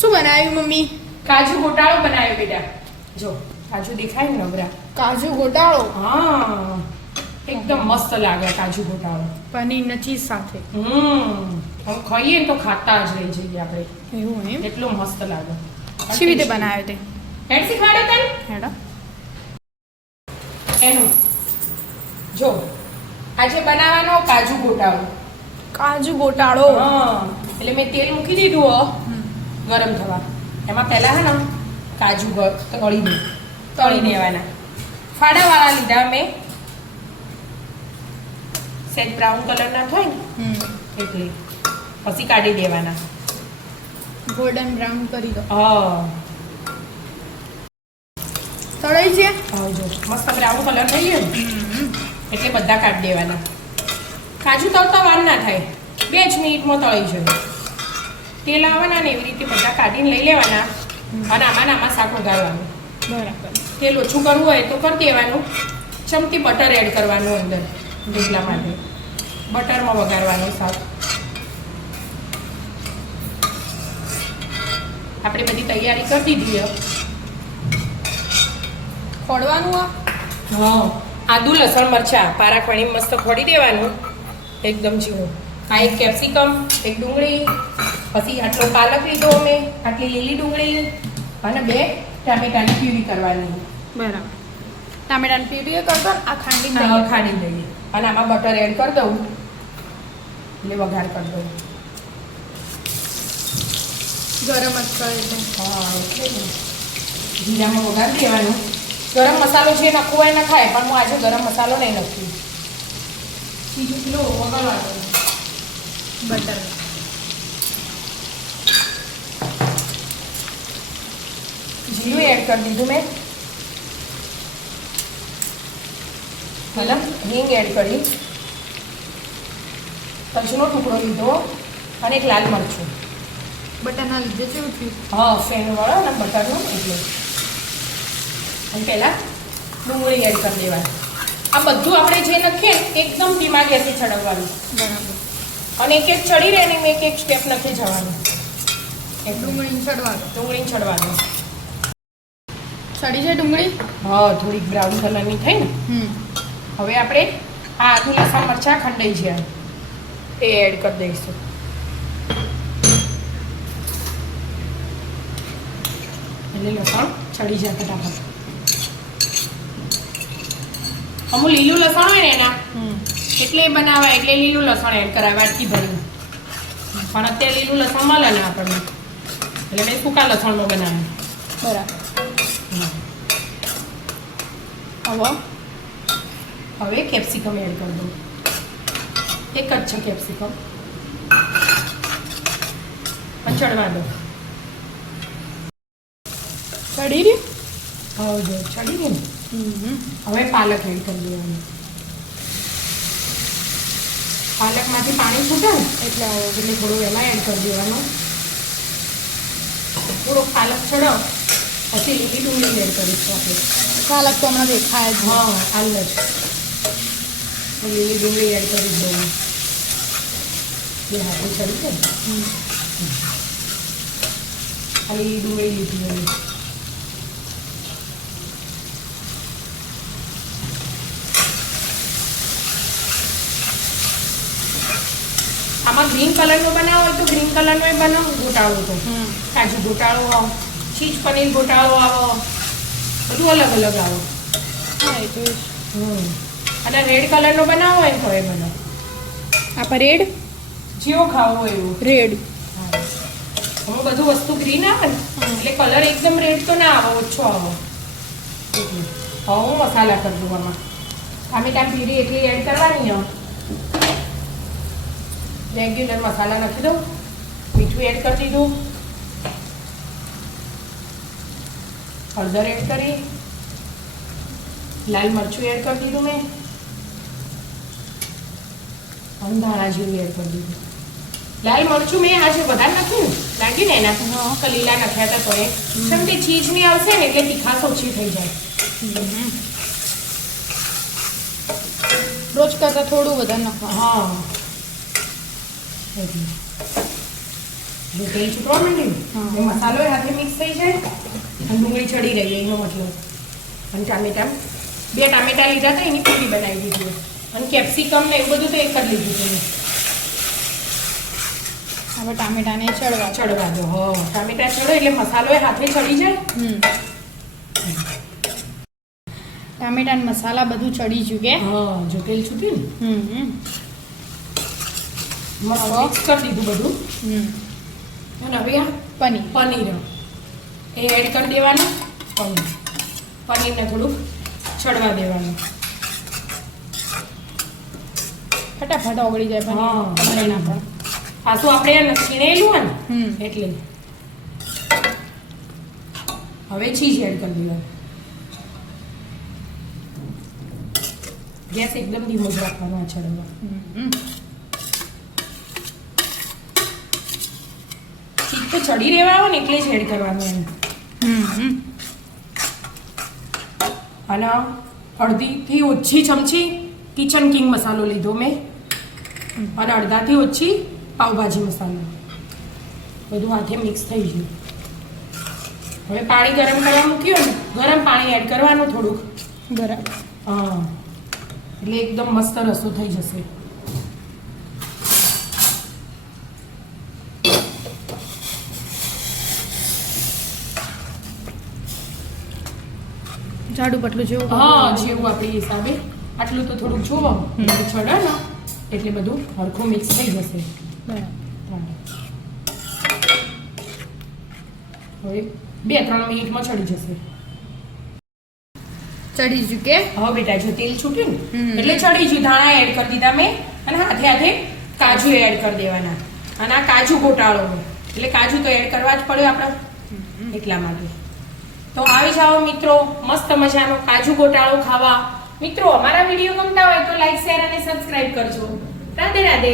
શું બનાવ્યું મમ્મી? કાજુ ગોટાળો બનાવ્યો બેટા. જો કાજુ દેખાય ને નવરા. કાજુ ગોટાળો. હા, એકદમ મસ્ત લાગે કાજુ ગોટાળો. પનીરના ચીઝ સાથે. હવે ખાઈએ ને તો ખાતા જ રહી જઈએ આપણે. એવું એમ? એટલું મસ્ત લાગે. કેવી રીતે બનાવ્યો તે? હેડ શીખવાડે તને? હેડો. એનું જો આજે બનાવવાનો કાજુ ગોટાળો. કાજુ ગોટાળો. હા, એટલે મેં તેલ મૂકી દીધું ગરમ થવા. એમાં પહેલા હે ને કાજુ તળી દેવાના. ફાડાવાળા લીધા મેં. સેજ બ્રાઉન કલરના થાય ને એટલે પછી કાઢી દેવાના. ગોલ્ડન બ્રાઉન કરી દો. હા, તળાઈ છે? હા, જો મસ્ત બ્રાઉન કલર થઈ ગયો ને એટલે બધા કાઢી દેવાના. કાજુ તળતા વાર ના થાય, 2 જ મિનિટમાં તળી જાય. તેલ આવવાના ને એવી રીતે બધા કાઢીને લઈ લેવાના અને આમાં શાક વઘારવાનું. બરાબર. તેલ ઓછું કરવું હોય તો કરી દેવાનું. ચમચી બટર એડ કરવાનું અંદર એટલા માટે. બટરમાં વઘારવાનું શાક. આપણે બધી તૈયારી કરી દીધી. ખોડવાનું આ? હા, આદુ લસણ મરચાં પારાખવાણી મસ્ત ખોડી દેવાનું એકદમ ઝીણું. આ એક કેપ્સિકમ, એક ડુંગળી, પછી આટલો પાલક લીધો મેં, આટલી લીલી ડુંગળી અને 2 ટામેટાની પ્યુરી કરવાની. બરાબર. ટામેટાની પ્યુરી કરતો આ ખાંડી ખાડી દઈએ અને આમાં બટર એડ કરી દઉં એટલે વઘાર કરી દઉં. ગરમ જ કરે એટલે. હા, એટલે જ જીરામાં વઘાર દેવાનું. ગરમ મસાલો જે નાખવો હોય ના ખાય, પણ હું આજે ગરમ મસાલો નહીં નાખું. બીજું કિલો વઘારવાનો બટર. જીરું એડ કરી દીધું મેં. મતલબ હિંગ એડ કરી, તજનો ટુકડો લીધો અને એક લાલ મરચું. બટરના લીધે કેવું થયું? હા, ફેનવાળો ને બટરનો એટલે. અને પહેલાં ડુંગળી એડ કરી દેવાની. આ બધું આપણે જે નાખીએ એકદમ ધીમા ગેસે ચડાવવાનું. બરાબર. અને એક ચડી રહે ને એક સ્ટેપ નથી જવાનું. ડુંગળી ચડવાનું. ડુંગળી ચડવાનું. ચડી જાય ડુંગળી? હા, થોડીક બ્રાઉન કલરની થઈ ને હવે આપણે આ આદુ લસણ મરચાં ખંડાઈ છે એ એડ કરી દઈશું. એટલે લસણ ચડી જાય ફટાફટ. અમુક લીલું લસણ હોય ને એના એટલે બનાવાય, એટલે લીલું લસણ એડ કરાય વાટકી ભરીને. પણ અત્યારે લીલું લસણ મળે ને આપણને એટલે મેં સૂકા લસણમાં બનાવ્યું. બરાબર. હવે કેપ્સિકમ એડ કરી દઉં. એક જ છે કેપ્સિકમ, પણ ચડવા દો. ચડી રહ્યું? હવે જો ચડી ગયું ને હવે પાલક એડ કરી દેવાનું. પાલકમાંથી પાણી છૂટે ને એટલે થોડું એમાં એડ કરી દેવાનું. થોડો પાલક ચડાવ પછી લીલી ડુંગળી એડ કરીશું આપણે. પાલક તો હમણાં દેખાય જ. હા, હાલ જ લીલી ડુંગળી એડ કરી દઉં. બે હાથે ચડી છે આ લીલી ડુંગળી લીધી હોય. આમાં ગ્રીન કલરનો બનાવો હોય તો ગ્રીન કલરનો એ બનાવો. ગોટાળો તો કાજુ ગોટાળો આવો, ચીઝ પનીર ગોટાળો આવો, બધું અલગ અલગ આવો. હા, એ તો અને રેડ કલરનો બનાવો હોય ને તો એ બનાવો. આપણે રેડ જેવો ખાવો હોય એવું રેડ. હું બધું વસ્તુ ગ્રીન આવે ને એટલે કલર એકદમ રેડ તો ના આવે, ઓછો આવે. હવે હું મસાલા કરી દઉં. આમાં ટામેટાની પ્યુરી એટલી એડ કરવાની. રેગ્યુલર મસાલા નાખી દઉં. મીઠું એડ કરી દીધું. હળદર એડ કરી, લાલ મરચું એડ કરી દીધું મેં, અને ધાણા જીરું એડ કરી દીધું. લાલ મરચું મેં આજે વધારે નાખ્યું લાગ્યું ને એના લીલા નાખ્યા હતા તો કેમ કે ચીઝની આવશે ને એટલે તીખાશ ઓછી થઈ જાય. રોજ કરતાં થોડું વધારે નાખવાનું. હા, જો તેલ છૂટવા માંડ્યું હા. એ મસાલો એ હાથે મિક્સ થઈ જાય અને ડુંગળી ચડી રહી એનો મતલબ. અને ટામેટા 2 ટામેટા લીધા હતા એની પૂરી બનાવી દીધી અને કેપ્સિકમ ને એવું બધું તો એક જ લીધું હતું મેં. હવે ટામેટાને ચડવા ચડવા દો. હા, ટામેટા ચડો એટલે મસાલો એ હાથે ચડી જાય. ટામેટા ને મસાલા બધું ચડી ગયું કે હા, જો તેલ છૂટ્યું ને મસ્ત હવે? મિક્સ કરી દીધું બધું. અને હવે આ પનીર પનીર એ એડ કરી દેવાનું. પનીરને થોડુંક ચડવા દેવાનું. ફટાફટ ઓગળી જાય હા, પનીર એના પણ પાછું આપણે એને છીણેલું હોય ને હમ. એટલે હવે ચીઝ એડ કરી દેવાનું. ગેસ એકદમ ધીમો જ રાખવાનો આ ચડવા. ચીઝ તો ચડી રહેવા આવે ને એટલે જ એડ કરવાનું એને. અને અડધીથી ઓછી ચમચી કિચન કિંગ મસાલો લીધો મેં અને અડધાથી ઓછી પાવભાજી મસાલો. બધું હાથે મિક્સ થઈ ગયું. હવે પાણી ગરમ કરવા મૂક્યું ને ગરમ પાણી એડ કરવાનું થોડુંક. બરાબર હા, એટલે એકદમ મસ્ત રસો થઈ જશે. જાડું પટલું જેવું હા, જેવું આપણી હિસાબે આટલું તો થોડુંક જોવો ચડે ને એટલે બધું હરખું મિક્સ થઈ જશે. બરાબર હવે 2-3 મિનિટમાં ચડી જશે. ચડી ગયું કે હવે બેટા જો તેલ છૂટ્યું ને હમ. એટલે ચડી ગયું. ધાણા એડ કરી દીધા મેં અને હાથે હાથે કાજુ એડ કરી દેવાના. અને આ કાજુ ગોટાળો એટલે કાજુ તો એડ કરવા જ પડે આપણે એટલા માટે. તો આવી જાઓ મિત્રો મસ્ત મજાનો કાજુ ગોટાળો ખાવા. મિત્રો અમારા વિડીયો ગમતા હોય તો લાઈક શેર અને સબસ્ક્રાઇબ કરજો. રાધે રાધે.